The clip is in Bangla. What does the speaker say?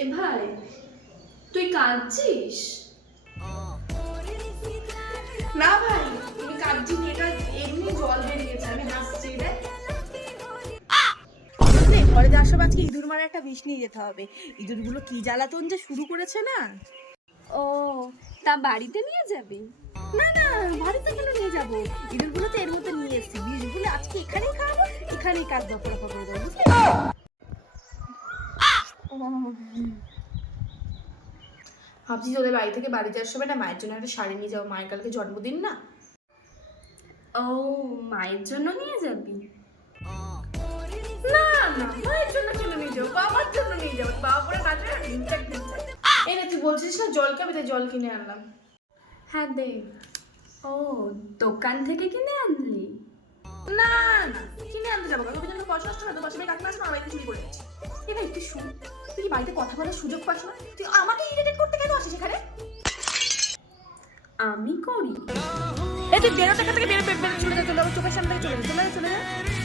এ ভাই, তুই কাঁদছিস? না ভাই, তুমি কাঁদছি নি, এটা এমনি জল বেরিয়েছে, আমি হাসছি রে। বুঝলি, ঘরে যাওয়ার সময় আজকে ইঁদুর মারা একটা বিষ নিয়ে যেতে হবে। ইঁদুরগুলো কি জ্বালাতন যে শুরু করেছে না। ও, তা বাড়িতে নিয়ে যাবি? না না, বাড়িতে কেন নিয়ে যাবো? ইঁদুরগুলো তো এর মধ্যে নিয়ে এসেছি, বিষগুলো আজকে এখানেই খাওয়াবো, এখানেই কাজ দফা রফা করে দেবো, বুঝলি? ভাবছি তোদের বাড়ি থেকে বাড়ি যাওয়ার সময় না মায়ের জন্য একটা শাড়ি নিয়ে যাবো, মায়ের কালকে জন্মদিন না। ও, মায়ের জন্য নিয়ে যাবি? না না, মায়ের জন্য কেন নিয়ে যাবো, বাবার জন্য নিয়ে যাবো। বাবা পরে কাটে না, ইনফ্যাক্ট এই না, তুই বলছিস না জল খাবি, তাই জল কিনে আনলাম। হ্যাঁ দে। ও, দোকান থেকে কিনে আনলি? না না, কিনে আনতে যাবো, কালকে পর্যন্ত পয়সা নষ্ট না, তো পাশে কাকিমা আছে, আমার বাড়িতে চুরি করে নিচ্ছে। এই ভাই, তুই শুন, তুই কি বাড়িতে কথা বলার সুযোগ পাস না? তুই আমাকে ইরিটেট করতে কেন আসিস এখানে? আমি করি? এই তুই 1,500 টাকা থেকে বের চলে যা, চলে যা, চোখের সামনে থেকে চলে যা, চলে যা, চলে যা।